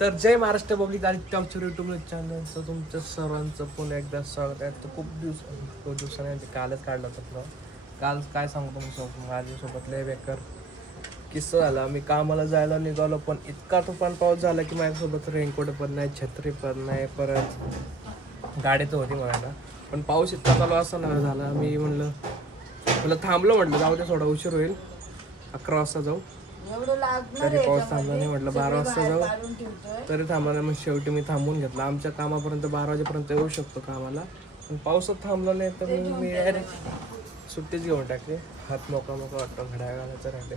तर जय महाराष्ट्र पब्लिक आदित्य आमच्या युट्यूब चॅनलचं तुमच्या सर्वांचं पुन्हा एकदा स्वागत आहे. तर खूप दिवसाने म्हणजे कालच काढला होता. काल काय सांगतो मी माझ्यासोबत लय बेकार किस्सा झाला. मी कामाला जायला निघालो पण इतका तुफान पाऊस झाला की माझ्यासोबत रेनकोट पण नाही, छत्री पण नाही, परत गाडी तर होती म्हणायला पण पाऊस इतका चालू असताना झाला. मी म्हणलं थांबलो, म्हटलं जाऊ दे थोडा उशीर होईल, 11 वाजता जाऊ. तरी पाऊस थांबला नाही, म्हटलं 12 वाजता जाऊ तरी थांबला नाही. मग शेवटी मी थांबून घेतला. आमच्या कामापर्यंत 12 वाजेपर्यंत येऊ शकतो कामाला, पण पाऊसच थांबला नाही तर मी डायरेक्ट सुट्टीच घेऊन टाकली. हात मोका वाटतो, घड्याळ घालायचं राहिले.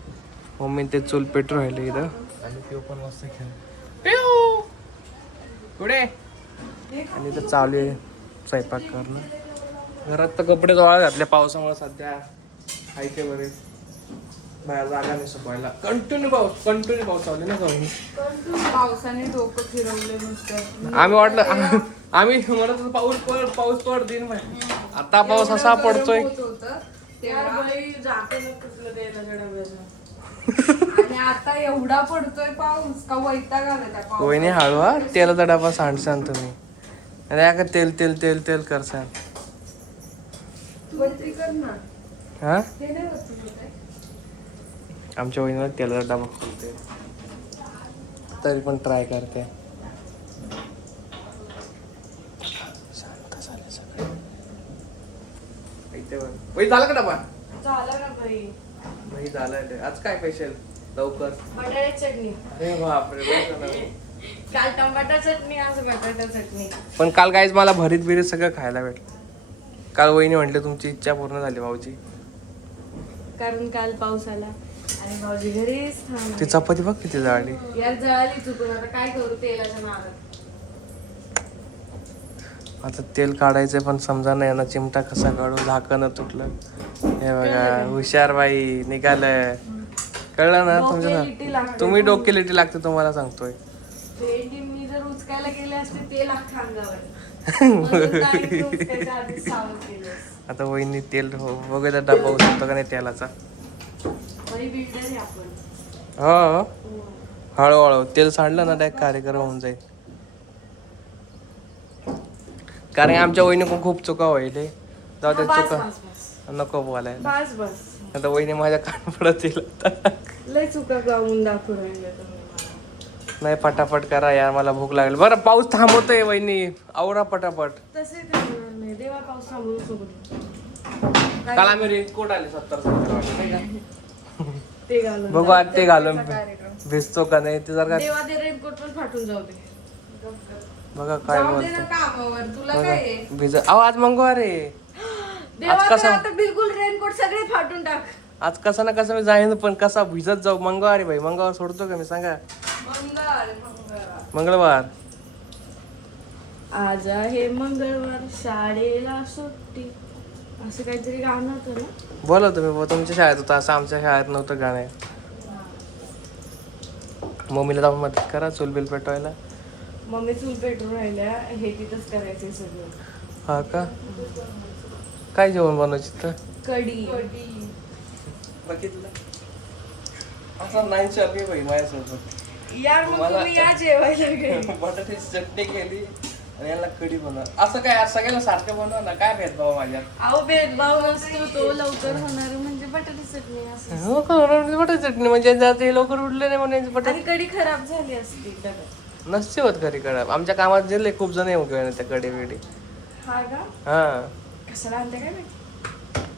मम्मी ते चूल पेट राहिले इथं आणि पिऊ पण मस्त खेळ पिऊ पुढे आणि इथं चालू आहे स्वयंपाक करणं. घरात तर कपडे जोळा घातले पावसामुळे सध्या ऐके बरे बाहेर जागा नाही सुकवायला. कंटिन्यू पाऊस चालू ना पावसाने डोकं फिरवले नुसतं. आम्ही आम्ही म्हणत होतो पाऊस पड दिन आता पाऊस असा पडतोय. आणि आता एवढा पडतोय पाऊस का वैताग आला त्या पाऊस. वहिनी हळवा तेलाचा डबा सांडसान तुम्ही अरे तेल तेल तेल तेल करसान. वरती कर ना. हा ते नाही वरती होत आहे. आमच्या वहिनीला तेलाचा डबा खोलते तरी पण ट्राय करते. शांत झाले सगळे. झाला का डबा? झालं ना बाई. नाही झालं. आज काय स्पेशल लवकर? बटाट्याची चटणी. अरे बापरे. काल टमाटा चटणी, आज बटाटा चटणी. पण काल काहीच मला भरीत बिरीत सगळं खायला भेटलं. काल वहिनी म्हटले तुमची इच्छा पूर्ण झाली भाऊजी. कारण काल पाऊस आला आणि भाऊजी घरीच थांबले. ती चपाती बघ किती जळाली. यार जळाली चुकून, आता काय करू तेलाच्या नादात. आता तेल काढायचं पण समजा नाही ना, चिमटा कसा काढू, झाकण तुटलं. हे बघा हुशार बाई निघालं. कळलं ना तुमच्या? तुम्ही डोकेलिटी लागते तुम्हाला सांगतोय. भेंडी मी जर उचकायला गेले असते तेल अख्खा अंगावर. म्हणून नाही उचकायच्या आधीच सावध केलंस. आता वहिनी तेल वगैरे डबा उचलतो का नाही तेलाचा. बाई बिल्डर आहे आपण. हो हळूहळू तेल सांडलं ना डायरेक्ट कार्यक्रम होऊन जाईल. कारण आमच्या वहिनी खूप चुका व्हायले. जाऊ ते चुका नको बोलायला. बस आता वहिनी माझ्या कान पडत लय चुका गाऊन दाखवू राहिल्या तुम्ही. नाही पटापट करा यार, मला भूक लागली. बरं पाऊस थांबवतोय वहिनी, आवरा पटापट. तसे नाही देवा पाऊस थांबवू सोबत. काल आम्ही रेनकोट आले 70 ते घालून बघू आज ते घालून भिजतो का नाही ते जर का. देवा ते रेनकोट पण फाटून जाऊ दे. बघा काय जाऊ दे ना बोलतो. कामावर, तुला काय आहे? भिज आज मंगळवार आहे. देवा तर आता बिलकुल रेनकोट सगळे फाटून टाक. आज कसा ना कसा मी जाईन, पण कसा भिजत जाऊ. मंगळवार भाई, मंगळवार सोडतो का मी सांगा? मंगळवार आज आहे मंगळवार, शाळेला सुट्टी, असं काहीतरी गाणं होतं ना. बोला तुम्ही, तुमच्या शाळेत होतं असं, आमच्या शाळेत नव्हतं गाणं. मम्मीला जाऊन मदत करा चूल बिल पेटवायला. मम्मी चूल पेटून राहिल्या, हे तिथंच करायचे सगळं. हा का? काय जेवण बनवायचं तर? कढी. बघितलं असं नाही चालली बाई माझ्यासोबत. यार मग तुम्ही या जेवायला घरी. बटाट्याची चटणी केली आणि याला कढी बनवा. असं काय सगळ्याला सारखं बनवा ना, काय भेदभाव माझ्यात? अहो भेदभाव नसतो, तो लवकर होणार म्हणजे बटाटी चटणी असं. हो का? बटाट्याची चटणी म्हणजे जाते लवकर उठले नाही म्हणून बटाटे. आणि कढी खराब झाली असती डब्यात. नसते होत घरी कडा. आमच्या कामात गेले खूप जण येऊन घेऊन त्या कढी बिडी. हा का? हा कशाला आणते काय माहिती?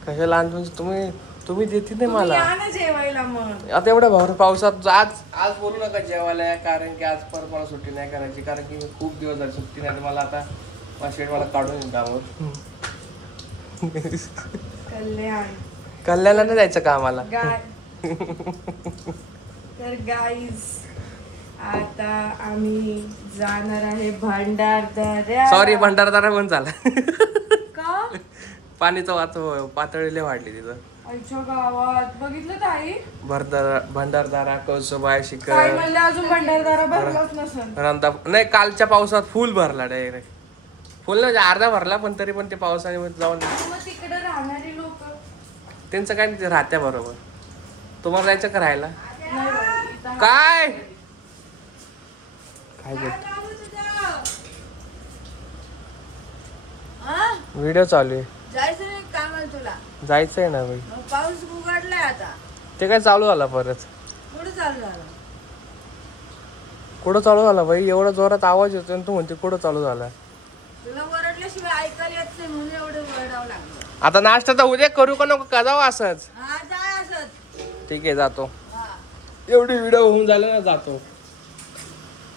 कशाला आणतो म्हणजे तुम्ही देते नाही मला. या ना जेवायला मग. आता एवढ्या भर पावसात आज बोलू नका जेवायला, कारण की आज परत मला सुट्टी नाही करायची. कारण की खूप दिवस झाले सुट्टी नाही, मला आता मला काढून येईल त्यावर. कल्याणला नाही जायचं का आम्हाला? तर गाईज आता आम्ही जाणार आहे भंडारदऱ्या. सॉरी भंडारदरा पण झाला. का? पाणीचं पातळीला वाढली तिथं. आमच्या गावात बघितलं ताई. भंडारदरा कौसुबाई शिखर. काय म्हणलं अजून भंडारदरा भरलाच नसेल. रंधा नाही, कालच्या पावसात फुल भरला डायरेक्ट. फुल म्हणजे अर्धा भरला, पण तरी पण ते पावसाने जाऊन. मग तिकडे राहणारी लोक त्यांचं काय ते राहत्या बरोबर. तुम्हाला जायचं का राहायला? नाही. काय काय बोलतो व्हिडिओ चालू आहे. जायचं नाही कामाला तुला? जायचंय ना बाई. मग पाऊस उघडलाय आता. ते काय चालू झाला परत. कुठं चालू झालं? कुठं चालू झाला बाई? एवढा जोरात आवाज येतो आणि तू म्हणते कुठं चालू झाला. तुला ओरडल्याशिवाय ऐकायला येत नाही म्हणून एवढं ओरडावं लागलं. आता नाश्ता तर उद्या करू का नको का जाऊ असंच. हा जाय असत. ठीक आहे जातो. हा. एवढी व्हिडिओ होऊन झालं ना जातो.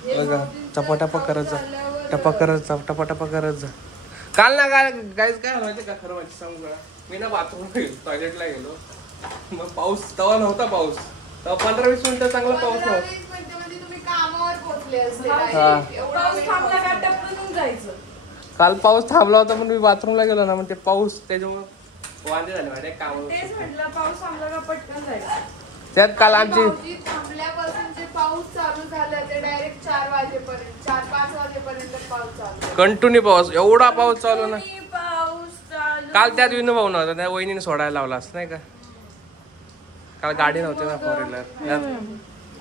बघा टपाटपा करत जा. टपा करत जा टपाटपा करत जा. काल ना काय गाईज काय माहिती का खरं माहिती सांगू का मी ना बाथरूमला गेलो टॉयलेटला गेलो मग पाऊस तेव्हा नव्हता पाऊस तेव्हा 15-20 मिनिटं चांगला पाऊस नव्हता. 15-20 मिनिटांमध्ये तुम्ही कामावर पोहोचले असते. हा. पाऊस थांबला का टपकन जायचं. काल पाऊस थांबला होता पण मी बाथरूमला गेलो ना मग ते पाऊस त्याच्यामुळे वांदे झाले माझ्या कामावर. तेच म्हटलं पाऊस थांबला का पटकन जायचं. त्यात काल आमची भाऊजी थांबल्यापासून जे पाऊस चालू झाला ते डायरेक्ट 4 वाजेपर्यंत 4-5 वाजेपर्यंत पाऊस चालू. कंटिन्यू पाऊस एवढा पाऊस चालू ना. पाऊस चालू. काल त्यात विनू भाऊ नव्हता त्या वहिनीने सोडायला लावला असं नाही का. काल गाडी नव्हती ना 4 व्हीलर.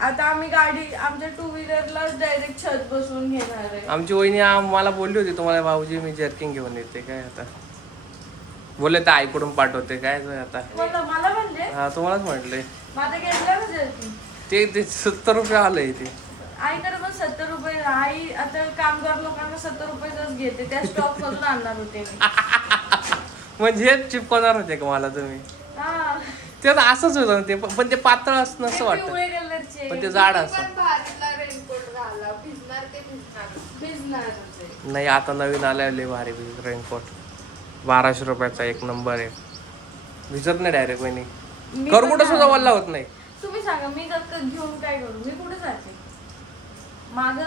आता आम्ही गाडी आमच्या 2 व्हीलरलाच डायरेक्ट छत बसवून घेणार आहे. आमची वहिनी मला बोलली होती तुम्हाला भाऊजी मी जर्किंग घेऊन येते काय आता बोलले तर आईकडून पाठवते काय आता. मला म्हणजे हा तुम्हालाच म्हटलंय माझं घेतलं का जर्किंग? ते 70 रुपये आलंय ते. आईकडे पण 70 रुपये. आई आता कामगार लोकांना 70 रुपयेच घेते. त्या स्टॉक मधून आणणार होते मी. म्हणजे चिपकवणार होते का मला तुम्ही. हा. ते आता असंच होतं ना ते पण ते पातळ असं नसं वाटतं पिवळे कलरचे पण ते जाड असं. रेनकोट घाला भिजणार ते भिजणार. नाही आता नवीन आले भारी रेनकोट 1200 रुपयाचा एक नंबर आहे. भिजत नाही डायरेक्ट वहिनी. करकुटं सुद्धा वल्ला होत नाही. तुम्ही सांगा मी जर घेऊन काय करू? मी कुठे जाते? मागं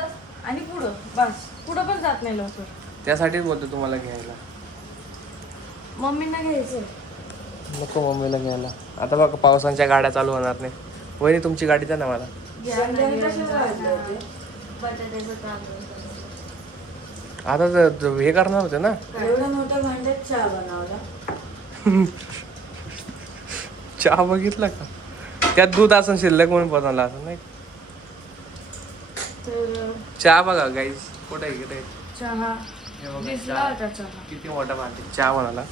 आणि पुढं बस. पुढं पण जात नाही लवकर. त्यासाठीच बोलतो तुम्हाला घ्यायला. मम्मींना घ्यायचं. नको मम्मीला घ्यायला. आता बघा पावसांच्या गाड्या चालू होणार नाही. वहिनी तुमची गाडी द्या ना मला. बटाट्याचं तांदूळ. आता हे करणार होते ना. एवढ्या मोठ्या भांड्यात चहा बनवला. चहा बघितला का त्यात दूध असं शिल्लक म्हणून बनवला असं नाही. तर चहा बघा गाईज कुठे इकडे चहा हे बघा, भिजला चहा. होता चहा. किती मोठा भांडी चहा बनवला.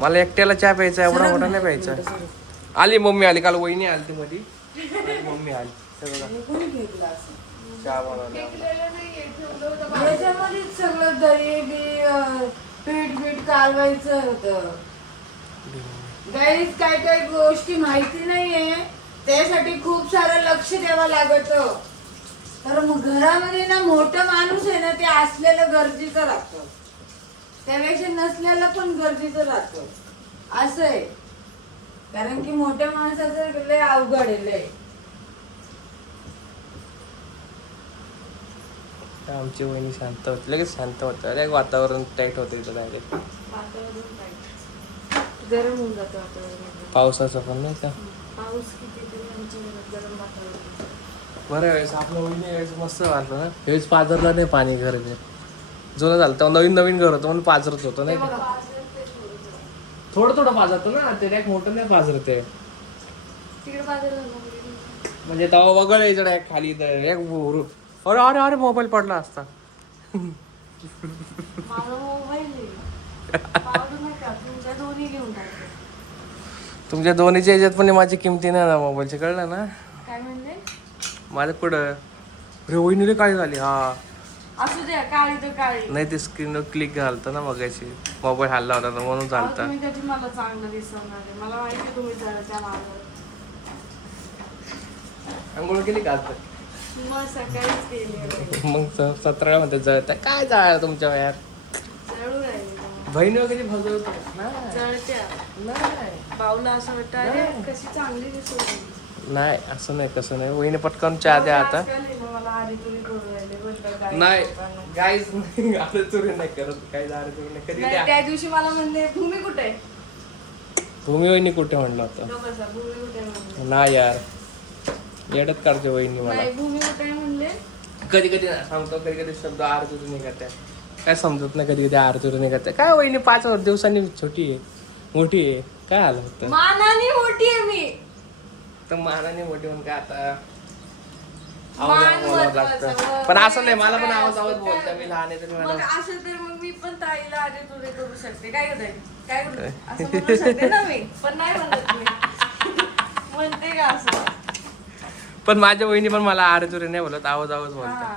मला एकट्याला चहा प्यायचा एवढा मोठा नाही प्यायचा. आली मम्मी आली काल वहिनी आली ती मध्ये मम्मी आली. हे बघा कोणी घेतला असं? चहा बनवला. त्याच्यामध्ये सगळं दही पीठ कालवायचं होतं. गाईज काय काय गोष्टी माहिती नाहीये त्यासाठी खूप सारं लक्ष द्यावं लागत. तर मग घरामध्ये ना मोठं माणूस आहे ना ते असलेलं गरजेचं राहतं. त्यापेक्षा नसलेलं पण गरजेचं राहतं असं आहे. कारण की मोठ्या माणसाचं लय अवघड आहे लय. आमची वहिनी शांत होती लगेच शांत होतं. अरे वातावरण टाईट होतं इथं डायरेक्ट. गरम होऊन जातं वातावरण. पावसाचं पण नाही का. पाऊस किती तरी आमच्या घरात गरम वातावरण. बरं वेळेस आपलं वहिनी वेळेस मस्त वाटलं ना. वेळेस पाजरलं नाही पाणी घर जुनं झालं तेव्हा नवीन घर होतं म्हणून पाजरत होतं नाही का. थोडं पाजरतो ना ते एक मोठं नाही पाजरते. तिकडे बाजारला म्हणजे तेव्हा वगळ यायचं एक खाली एक अरे अरे अरे मोबाईल पडला असता. माझा मोबाईल पावडू नका तुमच्या दोन्ही घेऊन टाकते. तुमच्या दोन्हीच्या याच्यात पण माझी किमती नाही ना मोबाईलची कळलं ना. काय म्हणले? माझं पुढं अरे वहिनीला काय झाली. हा असू द्या काळी तर काळी. नाही ते स्क्रीनवर क्लिक घालतं ना मग अशी मोबाईल हल्ला होता तर म्हणून चालतं. तुम्ही कधी मला चांगलं दिसवणार आहे. मला माहिती तुम्ही त्या मागं. अंघोळ केली का आता? मग सकाळीच केली. मग 17 मध्ये जळत काय जाळ तुमच्या वयात. जळू राहिली बहीण वगैरे भजवत जळत्या. नाही बाऊला असं वाटतं अरे कशी चांगली दिसत. नाही असं नाही कसं नाही. वहिनी पटकन चहा द्या आता. मला आधी तुम्ही करू राहिले. नाही गाईज आता चोरी नाही करत काही दारू चोरी नाही कधी द्या. त्या दिवशी मला म्हणले भूमी कुठे आहे? भूमी वहिनी कुठे म्हणलं होतं. भूमी कुठे आहे म्हणले. नाही यार येडत काढते वहिनी मला. नाही भूमी कुठे आहे म्हणले. कधी कधी सांगतो कधी कधी शब्द आरतुरी निघत काय समजत नाही. कधी कधी आरतुरी निघत काय वहिनी 5 दिवसांनी छोटी आहे मोठी आहे काय आलं होतं. मानाने मोठी आहे मी. तर मानाने मोठी म्हणून काय आता मान बोलावं महत्वाचं. लागतं. पण असं नाही, मला पण आवाज बोलता मी लहान आहे तरी मग मला असं तर मग मी पण ताईला अरे तुझे करू शकते. काय करताय काय करू असं म्हणू शकते ना मी, पण नाही म्हणत मी. म्हणते का असं? पण माझ्या वहिनी पण मला आरे तुरे नाही बोलत, आवाज बोलतात. हा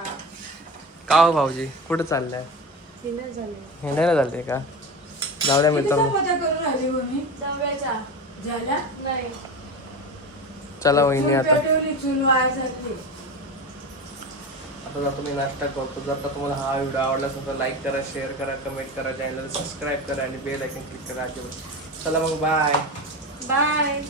का हो भाऊजी कुठं चाललाय? तिने झाले हिंडायला चालते का? जाऊ द्या किती मित्रांनो, चपात्या करून राहिली कोणी जाऊयाच्या झाल्या नाही. चला वहिनी चूल आता पेटवली, चूल वाजायची. आता जातो मी नाश्ता करतो. जर का तुम्हाला हा व्हिडिओ आवडला असेल तर लाईक करा, शेअर करा, कमेंट करा, चॅनलला सबस्क्राईब करा आणि बेल आयकॉन क्लिक करा. चला मग बाय. बाय.